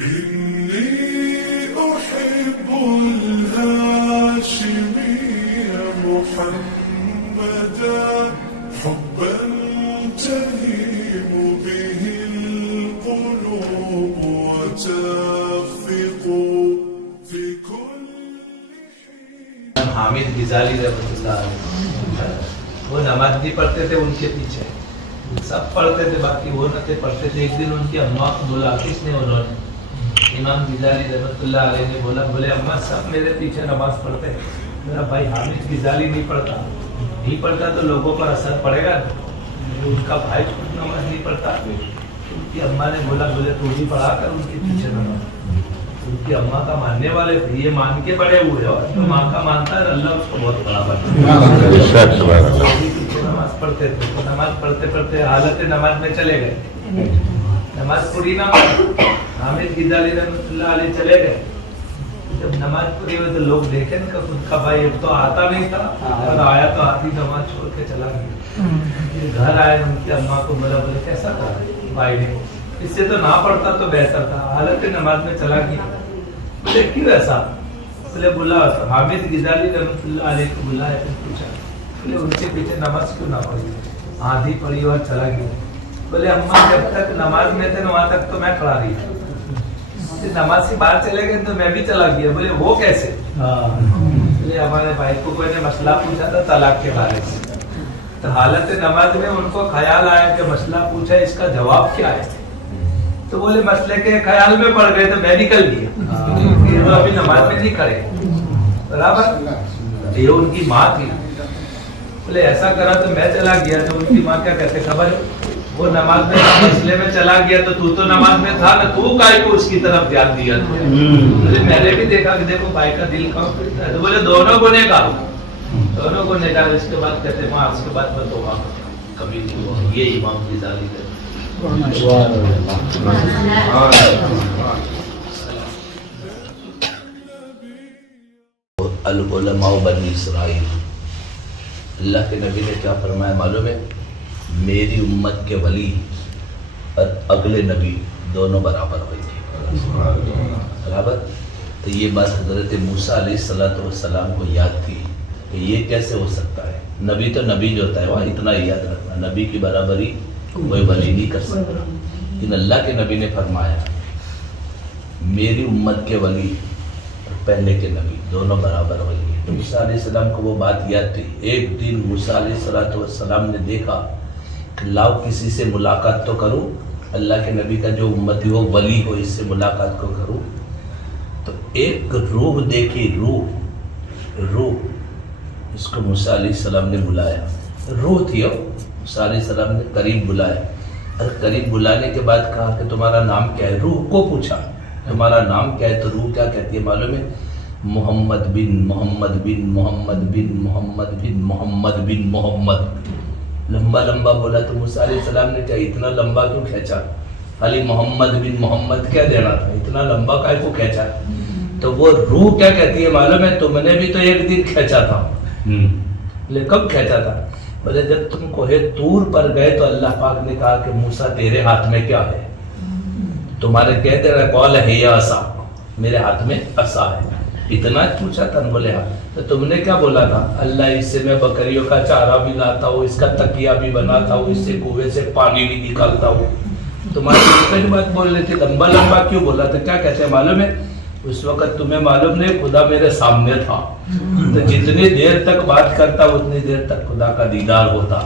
إني أحب الهاشمي محمدا حبا تهيم به القلوب وتخفق في كل حين. حامد غزالی رحمۃ اللہ علیہ وہ نماز بھی پڑھتے تھے ان کے پیچھے سب پڑھتے تھے باقی وہ نہ تھے پڑھتے تھے. ایک دن ان کی اماں کو بولا کس نے انہوں نے امام غزالی رحمۃ اللہ علیہ نے بولے اماں سب میرے پیچھے نماز پڑھتے ہیں میرا بھائی حامد غزالی نہیں پڑھتا تو لوگوں پر اثر پڑے گا. ان کا بھائی خود نماز نہیں پڑھتا ان کی اماں نے بولا تو بھی پڑھا کر ان کے پیچھے نماز. ان کی اماں کا ماننے والے تھے یہ مان کے بڑے ہوئے اور تو ماں کا مانتا ہے اللہ اس کو بہت بڑا بنتا ہے. پیچھے نماز پڑھتے تھے تو نماز پڑھتے پڑھتے حالت نماز میں چلے گئے. نماز پوری نہ حامد غزالی رحمۃ اللہ علیہ چلے گئے. جب نماز پوری ہوئی تو لوگ دیکھیں کہ خود کا بھائی اب تو آتا نہیں تھا اور آیا تو آتی نماز چھوڑ کے چلا گیا. گھر آئے ان کی اماں کو بولا کیسا تھا بھائی نے اس سے تو نہ پڑھتا تو بہتر تھا حالت نماز میں چلا گیا. بولے کیوں ایسا بولا حامد غزالی رحمۃ اللہ علیہ کو بلایا پوچھا بولے ان کے پیچھے نماز کیوں نہ پڑھی آدھی پڑھی اور چلا گیا. بولے اماں جب تک نماز میں تھے وہاں تک تو میں کھڑا رہی نماز سے باہر چلے گئے تو میں بھی چلا گیا. بولے وہ کیسے بولے ہمارے بھائی کو کوئی نے مسئلہ پوچھا تھا طلاق کے بارے میں تو حالت نماز میں ان کو خیال آیا کہ مسئلہ پوچھا اس کا جواب کیا ہے تو بولے مسئلے کے خیال میں پڑ گئے تو میں نکل گیا. یہ تو ابھی نماز میں نہیں کھڑے برابر. یہ ان کی ماں تھی. بولے ایسا کرا تو میں چلا گیا تو ان کی ماں کیا کہتے خبر وہ نماز میں مسئلے میں چلا گیا تو نماز میں تھا نا تو کائے کو اس کی طرف دھیان دیا. میں نے بھی دیکھا کہ دیکھو بھائی کا دل کہاں پھرتا ہے تو بولے دونوں کو نکال اس کے بعد کہتے ماں اس کے بعد میں تو کبھی نہیں ہوا. یہ امام غزالی ہے. العلماء بنی اسرائیل اللہ کے نبی نے کیا فرمایا معلوم ہے میری امت کے ولی اور اگلے نبی دونوں برابر ہوئیں گے برابر. تو یہ بات حضرت موسیٰ علیہ السلام کو یاد تھی کہ یہ کیسے ہو سکتا ہے. نبی تو نبی جو ہوتا ہے وہاں اتنا ہی یاد رکھنا نبی کی برابری کوئی ولی نہیں کر سکتا. لیکن اللہ کے نبی نے فرمایا میری امت کے ولی اور پہلے کے نبی دونوں برابر ہوئیں گے. تو موسیٰ علیہ السلام کو وہ بات یاد تھی. ایک دن موسیٰ علیہ السلام نے دیکھا کہ لاؤ کسی سے ملاقات تو کروں اللہ کے نبی کا جو امتی ہو ولی ہو اس سے ملاقات کو کروں. تو ایک روح دیکھی روح اس کو موسیٰ علیہ السلام نے بلایا. روح تھی موسیٰ علیہ السلام نے قریب بلایا اور قریب بلانے کے بعد کہا کہ تمہارا نام کیا ہے. روح کو پوچھا تمہارا نام کیا ہے تو روح کیا کہتی ہے معلوم ہے محمد بن محمد بن محمد بن محمد بن محمد بن محمد. لمبا لمبا بولا تو موسیٰ علیہ السلام نے کیا اتنا لمبا کیوں کھینچا خالی محمد بن محمد کیا دینا تھا اتنا لمبا کائے کو کھینچا. تو وہ روح کیا کہتی ہے معلوم ہے تم نے بھی تو ایک دن کھینچا تھا. بولے کب کھینچا تھا بولے جب تم کوہ طور پر گئے تو اللہ پاک نے کہا کہ موسیٰ تیرے ہاتھ میں کیا ہے تمہارے کہتے رہے قول ہے یا عصا میرے ہاتھ میں عصا ہے. اتنا پوچھا تھا بولے ہاں تو تم نے کیا بولا تھا اللہ اس سے میں بکریوں کا چارہ بھی لاتا ہوں اس کا تکیہ بھی بناتا ہوں اس سے کنویں سے پانی بھی نکالتا ہوں. تمہاری پہلی بات بول رہے تھے لمبا لمبا کیوں بولا تھا کیا کہتے ہیں معلوم ہے اس وقت تمہیں معلوم نہیں خدا میرے سامنے تھا تو جتنی دیر تک بات کرتا اتنی دیر تک خدا کا دیدار ہوتا.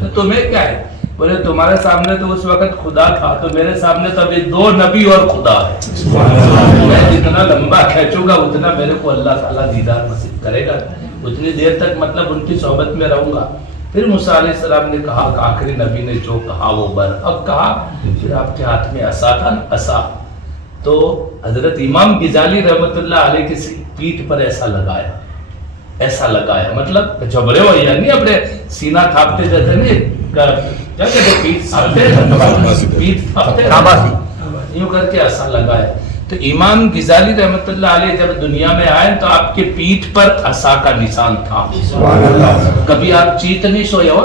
تو تمہیں کیا ہے بولے تمہارے سامنے تو اس وقت خدا تھا تو میرے سامنے تو ابھی دو نبی اور خدا ہے. میں جتنا لمبا کھینچوں گا اتنا میرے کو اللہ تعالیٰ دیدار نصیب کرے گا اتنی دیر تک مطلب ان کی صحبت میں رہوں گا. پھر موسیٰ علیہ السلام نے کہا کہ آخری نبی نے جو کہا وہ اب کہا پھر آپ کے ہاتھ میں عصا تھا عصا. تو حضرت امام غزالی رحمۃ اللہ علیہ کی پیٹھ پر ایسا لگایا مطلب جھبڑے ہو یعنی اپنے سینہ تھاپتے جیسے نہیں کیا کہتے پیٹھ یوں کر کے ایسا لگایا. تو امام غزالی رحمۃ اللہ علیہ جب دنیا میں آئے تو آپ کے پیٹھ پر عصا کا نشان تھا. کبھی آپ چیت نہیں سوئے ہو